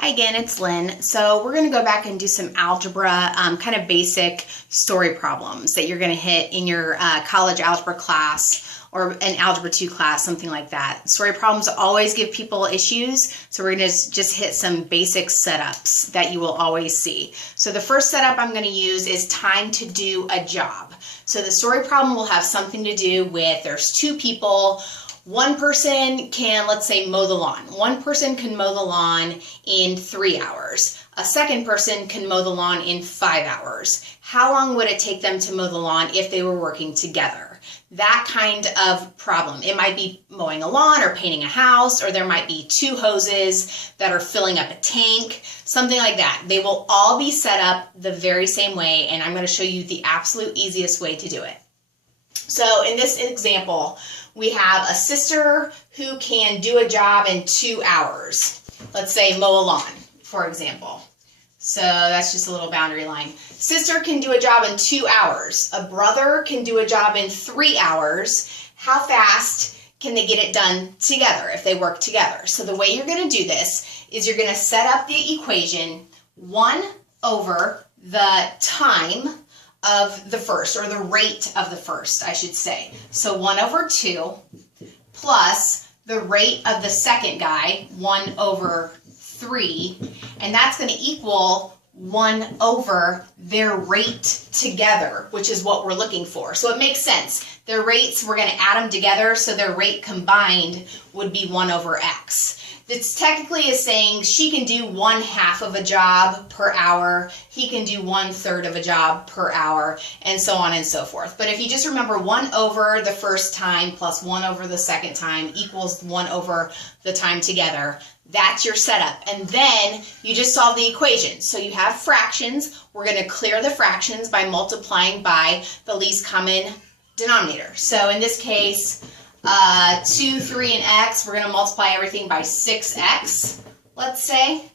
Hi again, it's Lynn. So we're going to go back and do some algebra, kind of basic story problems that you're going to hit in your college algebra class or an Algebra 2 class, something like that. Story problems always give people issues, so we're going to just hit some basic setups that you will always see. So the first setup I'm going to use is time to do a job. So the story problem will have something to do with there's two people. One person can, let's say, mow the lawn. One person can mow the lawn in 3 hours. A second person can mow the lawn in 5 hours. How long would it take them to mow the lawn if they were working together? That kind of problem. It might be mowing a lawn or painting a house, or there might be two hoses that are filling up a tank, something like that. They will all be set up the very same way, and I'm going to show you the absolute easiest way to do it. So in this example, we have a sister who can do a job in 2 hours. Let's say mow a lawn, for example. So that's just a little boundary line. Sister can do a job in 2 hours. A brother can do a job in 3 hours. How fast can they get it done together if they work together? So the way you're going to do this is you're going to set up the equation 1 over the time of the first, or the rate of the first, I should say. So 1 over 2 plus the rate of the second guy, 1 over 3, and that's going to equal 1 over their rate together, which is what we're looking for. So it makes sense. Their rates, we're going to add them together, so their rate combined would be 1 over x. This technically is saying she can do 1/2 of a job per hour, he can do 1/3 of a job per hour, and so on and so forth. But if you just remember 1 over the first time plus 1 over the second time equals 1 over the time together, that's your setup. And then you just solve the equation. So you have fractions. We're going to clear the fractions by multiplying by the least common denominator. So in this case, 2, 3, and x, we're going to multiply everything by 6x, let's say.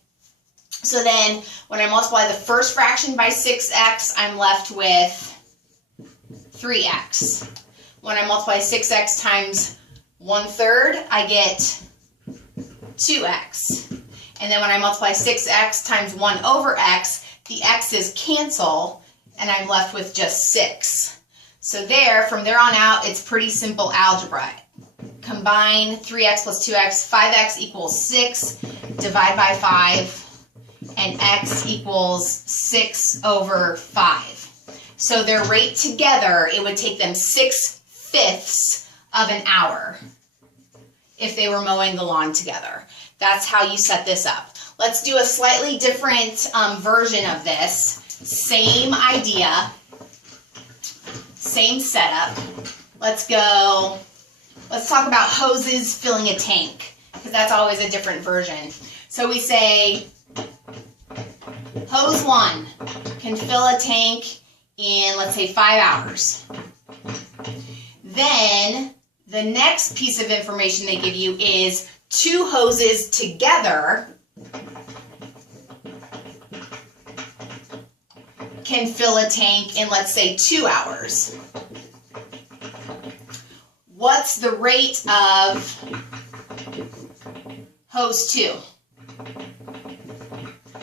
So then when I multiply the first fraction by 6x, I'm left with 3x. When I multiply 6x times 1/3, I get 2x. And then when I multiply 6x times 1 over x, the x's cancel, and I'm left with just 6. So there, from there on out, it's pretty simple algebra. Combine 3x plus 2x, 5x equals 6, divide by 5, and x equals 6 over 5. So their rate together, it would take them 6/5 of an hour if they were mowing the lawn together. That's how you set this up. Let's do a slightly different version of this. Same idea. Same setup. Let's talk about hoses filling a tank, because that's always a different version. So we say hose 1 can fill a tank in, let's say, 5 hours. Then the next piece of information they give you is 2 hoses together can fill a tank in, let's say, 2 hours. What's the rate of hose 2?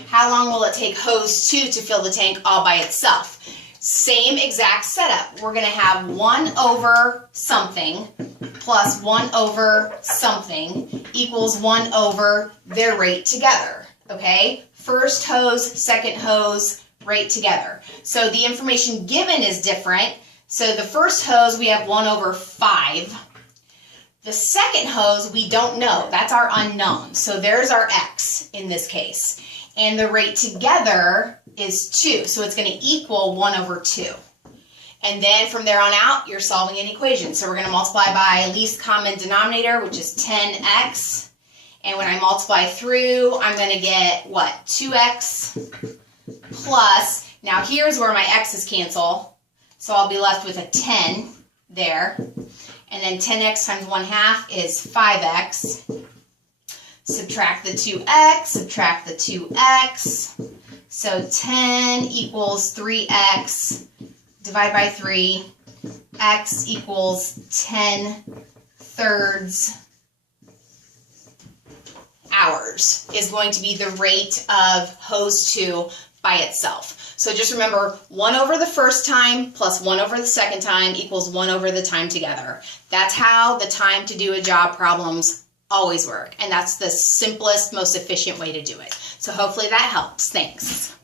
How long will it take hose 2 to fill the tank all by itself? Same exact setup. We're going to have 1 over something plus 1 over something equals 1 over their rate together. Okay? First hose, second hose, rate together. So the information given is different. So the first hose, we have 1 over 5. The second hose, we don't know. That's our unknown. So there's our x in this case. And the rate together is 2. So it's going to equal 1 over 2. And then from there on out, you're solving an equation. So we're going to multiply by least common denominator, which is 10x. And when I multiply through, I'm going to get, what, 2x plus, now here's where my x's cancel. So I'll be left with a 10 there. And then 10x times 1/2 is 5x. Subtract the 2x, subtract the 2x. So 10 equals 3x. Divide by 3. X equals 10/3 hours. meters is going to be the rate of hose 2 by itself. So just remember 1 over the first time plus 1 over the second time equals 1 over the time together. That's how the time to do a job problems always work. And that's the simplest, most efficient way to do it. So hopefully that helps. Thanks.